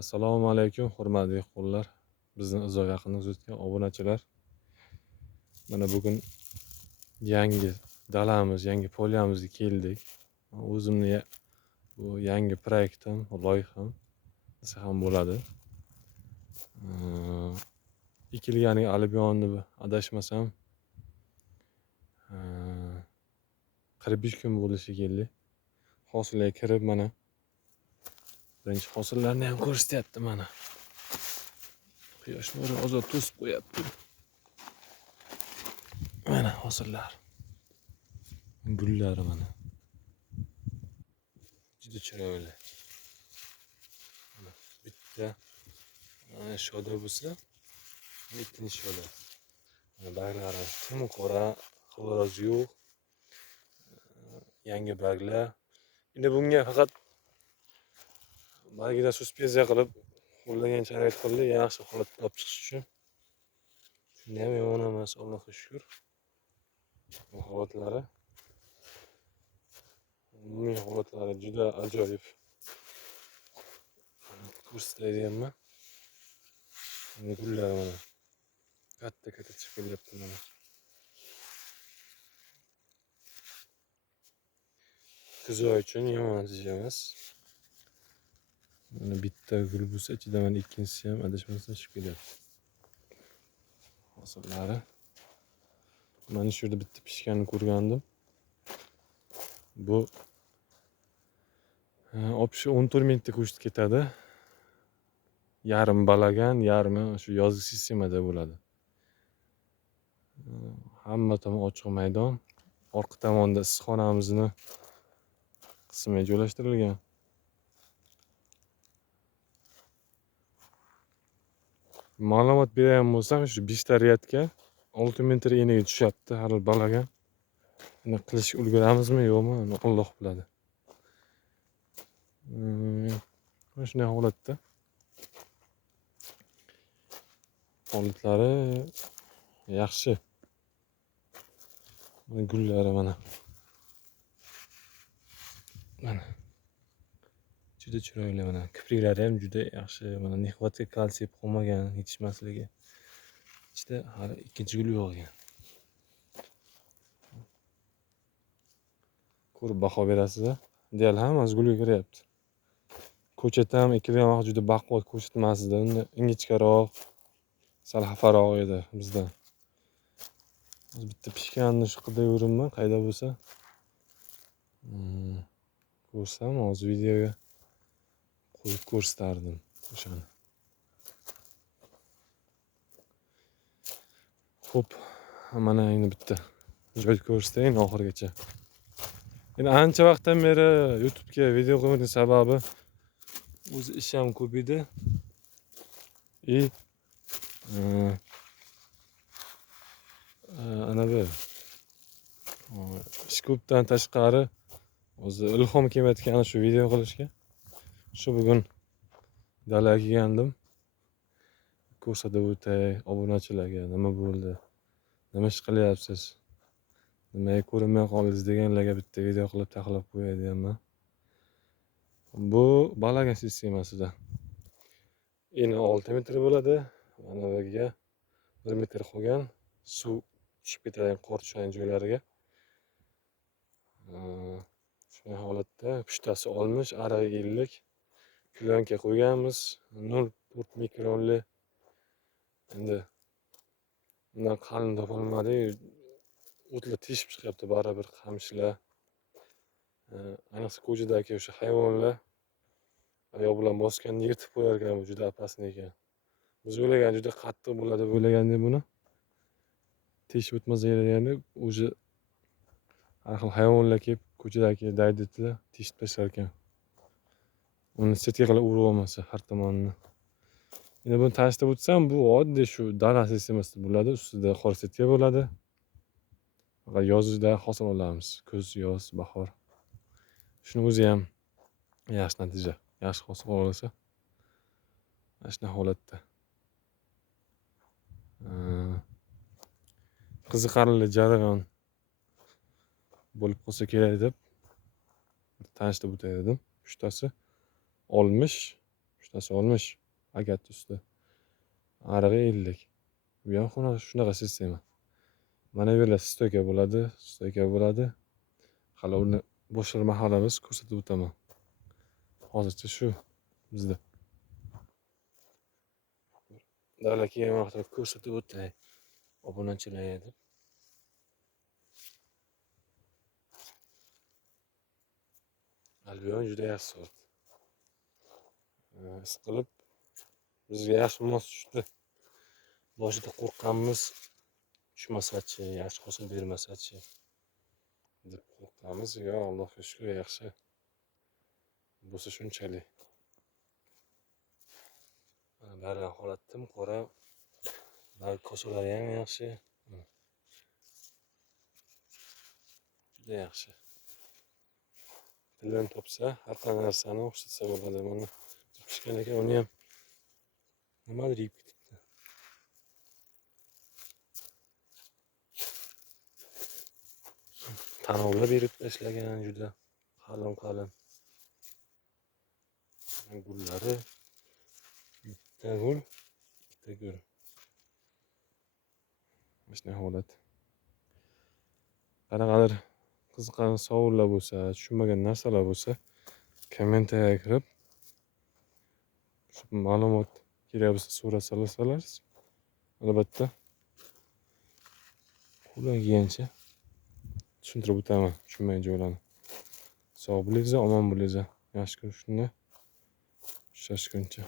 Assalomu alaykum, hurmatli qo'llar. Bizni uzoq yaqindan kuzatgan obunachilar. Mana bugun yangi dalamiz, yangi poliyamizga keldik. O'zimni bu yangi proyektim, loyiham desa ham bo'ladi. Ekilganiga albionni adashmasam 45 kun bo'ldi shekilli. Hosilga kirib mana birinchi hosillarni ham ko'rsatyapti mana. Quyosh nuri ozod to'sib qo'yapti. Mana hosillar. Gullari mana. Juda chiroyli. Mana bitta shoda bo'lsa, ikkinchi shoda. Mana barglari tim qora, xilroz yo'q. Yangi barglar. Endi bunga faqat bargida suspensya qilib, qo'llagan sharoit qildi, yaxshi holatda olib chiqish uchun. Shunda ham yomon emas, Allohga shukr. Bu holatlari juda ajoyib. Ko'rsatayapman. Gullar mana. Katta chiqib kelyapti mana. Kuzoy uchun yomon natija emas. Mana bitta gul bo'lsa, ichida mana ikkinchisi ham adashmasam chiqib kelyapti. Hosillari. Mana shu yerda bitta pishganini ko'rgandim. Bu opshi 14 minutda ko'chib ketadi. Yarim balagan, yarmi shu yozgi sistemada bo'ladi. Hamma tomon ochiq maydon. Orqa tomonda issiqxonamizni qismi joylashtirilgan. Ma'lumot berayotgan bo'lsam, shu 5 ta riyadga 6 metr eniga tushyapti har balagan. Buni qilish ulguramizmi, yo'qmi, Alloh biladi. Mana shunday holatda. Holatlari yaxshi. Mana gullari mana. Mana. Juda chiroyli mana. Kipriklari ham juda yaxshi. Mana nexvatga kalsiy qolmagan, yetishmasligi. Ichida hali ikkinchi gul yo'q ekan. Ko'rib baho berasiz. Deyal hammasi gulga kiryapti. Ko'chat ham ekilgan vaqt juda baquvvat ko'chat emas edi. Ingichkaroq, sal xafaroq edi bizdan. Bitta pishganini shu qidayveribman, qayda bo'lsa. Ko'rsam hozir videoga qo'yib ko'rsatardim o'shani. Xo'p, mana endi bitta joy ko'rsatayin oxirigacha. Endi ancha vaqtdan beri YouTube'ga video qo'yishning sababi o'zi ish ham ko'p edi. Ana bu ish ko'pdan tashqari o'zi ilhom kelmayotgan shu video qilishga. Shu bugun dalaga kelgandim. Ko'rsatib o'tay obunachilarga nima bo'ldi, nima ish qilyapsiz, nimaga ko'rinmay qoldingiz deganlarga bitta video qilib taxlab qo'yay deyapman. Bu balagan sistemasida. Eni 6 metr bo'ladi. Mana buga 1 metr qolgan suv tushib ketadigan qor tushadigan joylariga. Shunday holatda puchtasi olmish, aragi 50. Plyonka qo'yganmiz. 0,4 mikronli. Endi bundan qalin topolmadik. O'tlar teshib chiqyapti baribir qamishlar. Ayniqsa ko'chadagi o'sha hayvonlar oyoq bilan bosganda yirtib qo'yar ekan, bu juda opasniy ekan. Biz o'ylagan juda qattiq bo'ladi deb o'ylagandik buni. Teshib o'tmasa kerak, o'sha har xil hayvonlar kelib ko'chadagi dayditlar teshib tashlar ekan. Uni setka qilib urib olmasa har tomonini. Endi buni tashlab o'tsam, bu oddiy shu dala sistemasida bo'ladi, ustida qor setka bo'ladi. Faqat yozda hosil olamiz. Kuz, yoz, bahor. Shuni o'zi ham yaxshi natija, yaxshi hosil olsa. Mana shunday holatda. Qiziqarli jarayon bo'lib qolsa kerak deb tanishtirib o'tay dedim. Puchtasi olmish, ustasi olmish agat usta. Arig'i 50. Bu ham shunaqa sistema. Mana bu yerlar stoyka bo'ladi. Hali uni boshqa mahallamiz ko'rsatib o'taman. Hozircha shu bizda. Davlat keyin vaqtida ko'rsatib o'tay. Obunachilarga deb. Albion juda yaxshi sort. Siqilib bizga yaxshi mos tushdi. Boshida qo'rqqanmiz, tushmasachi, yaxshi hosil bermasachi deb qo'rqqanmiz. Yo, Allohga shukr, yaxshi. Bo'lsa shunchalik. Mana bargan holatim qora. Barg kosalari ham yaxshi. Juda yaxshi. Tildan topsa, har qanday narsani o'xshatsa bo'ladi. Mana pishgan ekan, uni ham nimadir yeb ketibdi. Tanovlar berib tashlagan juda qalin. Gullari bitta gul, ikkita gul. Mana holat. Qanaqadir qiziqqan savollar bo'lsa, tushunmagan narsalar bo'lsa, kommentariyaga kirib, ma'lumot kerak bo'lsa so'rasalar, albatta qo'limdan kelgancha tushuntirib o'taman tushunmagan joylarni. Sog' bo'linglar, omon bo'linglar. Yaxshi kun shunda. Shoshguncha.